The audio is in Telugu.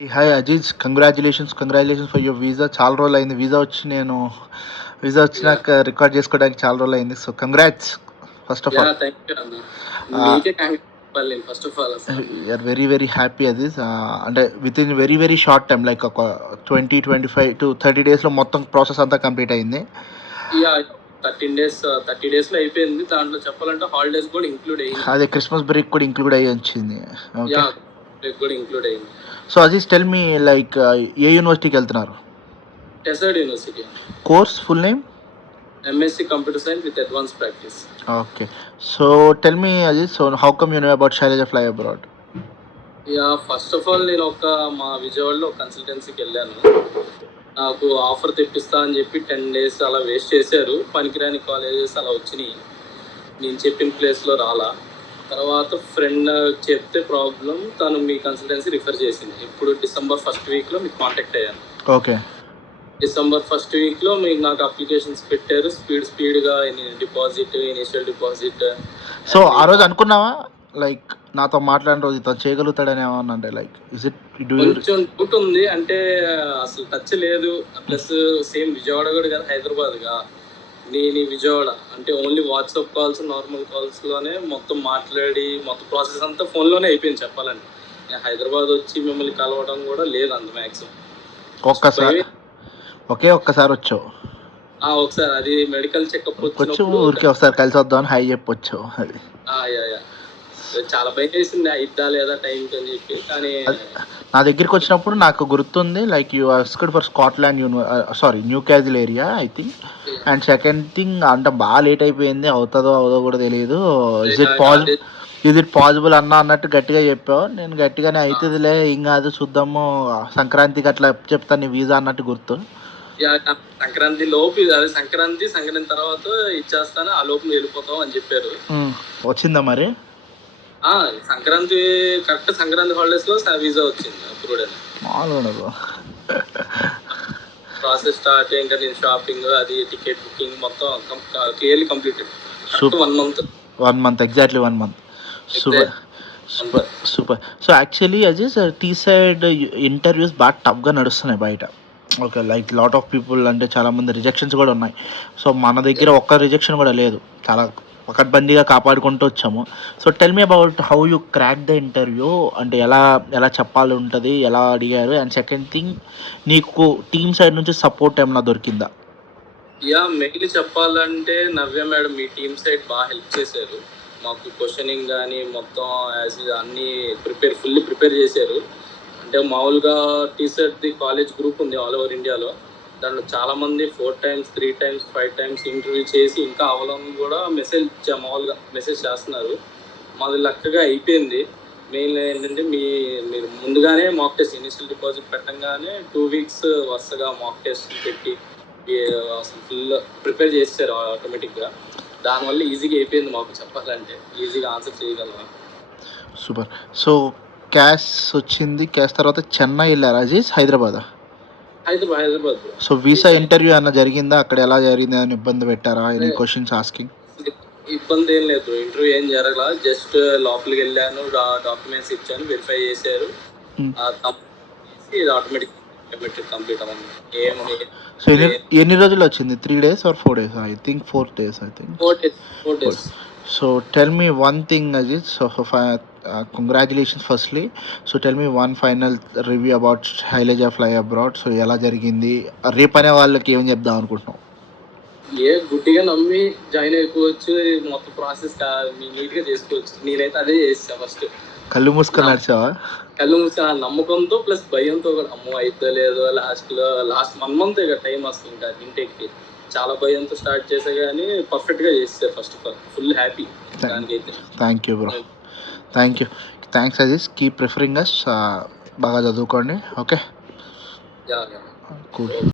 Hi Aziz, congratulations for your visa. చాలా రోజులు అయింది వీసా యాహ్! వచ్చినాక రికార్డ్ చేసుకోవడానికి చాలా రోజులు అయింది. So congrats first of all. Thank you అన్న. మీకే థాంక్స్ చెప్పాలి నేను ఫస్ట్ ఆఫ్ ఆల్ అసల. Are very very happy Aziz. అంటే with in very very short time, like ఒక 20-25 to 30 డేస్లో మొత్తం ప్రాసెస్ అంతా కంప్లీట్ అయింది. యాహ్! 30 డేస్‌లో అయిపోయింది. దాంట్లో చెప్పాలంటే హాలిడేస్ కూడా ఇంక్లూడ్ అయ్యింది. అదే క్రిస్మస్ బ్రేక్ కూడా ఇంక్లూడ్ అయ్యి వచ్చింది. ఓకే. యాహ్! బ్రేక్ కూడా ఇంక్లూడ్ అయింది. So Aziz, tell me, like a యూనివర్సిటీకి వెళ్తున్నారు? Teesside university. Course full name? MSc computer science with advanced practice. Okay. So tell me Aziz, so how come you know about Shailaja fly abroad? Yeah! First of all నేను మా విజయవాడలో కన్సల్టెన్సీకి వెళ్ళాను. నాకు ఆఫర్ తెప్పిస్తా అని చెప్పి 10 డేస్ అలా వేస్ట్ చేశారు. పనికిరాని కాలేజెస్ అలా వచ్చినాయి. నేను చెప్పిన ప్లేస్‌లో రాలా. తర్వాత ఫ్రెండ్ చెప్తే ప్రాబ్లమ్ తను మీ కన్సల్టెన్సీ రిఫర్ చేసింది. ఇప్పుడు డిసెంబర్ ఫస్ట్ వీక్‌లో మీకు కాంటాక్ట్ అయ్యాను. ఓకే. డిసెంబర్ ఫస్ట్ వీక్‌లో మీకు నాకు అప్లికేషన్స్ పెట్టారు. స్పీడ్‌గా ఇనిషియల్ డిపాజిట్. సో ఆ రోజు అనుకున్నావా, లైక్ నాతో మాట్లాడిన రోజు ఇతను చేయగలుగుతాడని ఏమన్నా? అంటే like is it do you? కొంచెం డౌట్ ఉంది. అంటే అసలు టచ్ లేదు. ప్లస్ సేమ్ విజయవాడ కూడా కాదు, హైదరాబాద్‌గా. నేను విజయవాడ అంటే ఓన్లీ వాట్సాప్ కాల్స్, నార్మల్ కాల్స్‌లోనే మొత్తం మాట్లాడి మొత్తం ప్రాసెస్ అంతా ఫోన్‌లోనే అయిపోయింది చెప్పాలంటే. నేను హైదరాబాద్ వచ్చి మిమ్మల్ని కలవడం కూడా లేదు అంత మ్యాక్సిమం. ఒక్కసారి వచ్చావు. ఒకసారి అది మెడికల్ చెకప్ వచ్చి వచ్చినప్పుడు ఊరికి ఒకసారి కలిసి వద్దామని హై చెప్పొచ్చు. అది యాహ్! చాలా భయం వేసింది ఇద్దా లేదా టైంకి అని చెప్పి. కానీ నా దగ్గరికి వచ్చినప్పుడు నాకు గుర్తుంది, like you asked for Scotland new castle area I think. And second thing, అంటే బాగా లేట్ అయిపోయింది, అవుతుందో అవదో కూడా తెలియదు. ఇజ్ ఇట్ పాసిబుల్ అన్నట్టు గట్టిగా చెప్పావు. నేను గట్టిగానే అవుతుందిలే, ఏం కాదు చూద్దాము, సంక్రాంతికి అట్లా చెప్తాను నీ వీసా అన్నట్టు గుర్తు. సంక్రాంతి లోపు, అదే సంక్రాంతి తర్వాత ఇచ్చేస్తాను, ఆ లోపు వెళ్ళిపోతాం అని చెప్పారు. వచ్చిందా మరి? సంక్రాంతి కరెక్ట్ సంక్రాంతి హాలిడేస్ లో వీసా వచ్చింది అప్రూవ్డ్ అని. మామూలుగా ప్రాసెస్ స్టార్ట్. ఇంకా నేను షాపింగ్, అది టికెట్ బుకింగ్ మొత్తం clearly completed. 1 month exactly 1 month. Super. So actually Aziz, T side interviews బాగా టఫ్గా నడుస్తున్నాయి బయట. Okay, like lot of people, అంటే చాలామంది రిజెక్షన్స్ కూడా ఉన్నాయి. సో మన దగ్గర ఒక్క రిజెక్షన్ కూడా లేదు, చాలా పకడ్బందీగా కాపాడుకుంటూ వచ్చాము. So tell me about how you crack the interview, అంటే ఎలా చెప్పాలి ఉంటుంది, ఎలా అడిగారు? అండ్ సెకండ్ థింగ్, నీకు టీమ్ సైడ్ నుంచి సపోర్ట్ ఏమైనా దొరికిందా? మెయిన్ చెప్పాలంటే నవ్య మేడం మీ టీమ్ సైడ్ బాగా హెల్ప్ చేశారు. మాకు క్వశ్చనింగ్ కానీ మొత్తం అన్నీ ఫుల్లీ ప్రిపేర్ చేశారు. అంటే మామూలుగా టీసెట్ది కాలేజ్ గ్రూప్ ఉంది ఆల్ ఓవర్ ఇండియాలో. దాంట్లో చాలామంది 4 times 3 times 5 times ఇంటర్వ్యూ చేసి ఇంకా అవలని కూడా మామూలుగా మెసేజ్ చేస్తున్నారు. మాది లక్కగా అయిపోయింది. మెయిన్ ఏంటంటే మీరు ముందుగానే మాక్ టెస్ట్ ఇనిషియల్ డిపాజిట్ పెట్టంగానే 2 weeks వరుసగా మాక్ టెస్ట్ పెట్టి అసలు ఫుల్ ప్రిపేర్ చేశారు ఆటోమేటిక్గా. దానివల్ల ఈజీగా అయిపోయింది మాకు చెప్పాలంటే. ఈజీగా ఆన్సర్ చేయగలం. సూపర్. సో క్యాష్ వచ్చింది. క్యాష్ తర్వాత చెన్నై వెళ్ళారా Aziz? Hyderabad. So visa interview అన్న జరిగిందా? అక్కడ ఎలా జరిగింది? అని ఇబ్బంది పెట్టారా? Any questions asking? ఇబ్బంది ఏం లేదు. ఇంటర్వ్యూ ఏం జరగలా. జస్ట్ లోపలికి వెళ్ళాను, డాక్యుమెంట్స్ ఇచ్చాను, వెరిఫై చేశారు. ఆటోమేటిక్ కంప్లీట్ అవ్వండి. సో ఎన్ని రోజులు వచ్చింది? 3 days or 4 days? I think 4 days. 4 days. So tell me one thing Aziz, so congratulations firstly. So tell me one final review about Shailaja Fly Abroad. So ఎలా జరిగింది? రేపనే వాళ్ళకి ఏం చెప్దాం అనుకుంటున్నాం? గుడ్డిగా నమ్మి జాయిన్ అయిపోవచ్చు. మొత్తం ప్రాసెస్ నీట్గా చేసుకోవచ్చు. నేనైతే అదే చేస్తా ఫస్ట్. కళ్ళు మూసుకొని నడిచావా? కళ్ళు మూసుకొని నమ్మకంతో ప్లస్ భయంతో కూడా, అమ్మో అయితే లేదు లాస్ట్ 1 month ఇక టైం వస్తుంది ఇంకా ఇంటేక్కి. చాలా భయంతో స్టార్ట్ చేసా కానీ పర్ఫెక్ట్గా చేస్తారు. First of all full happy దానికైతే. Thank you bro. Thanks Aziz. Keep preferring us. బాగా చదువుకోండి. Okay, yeah. కూల్.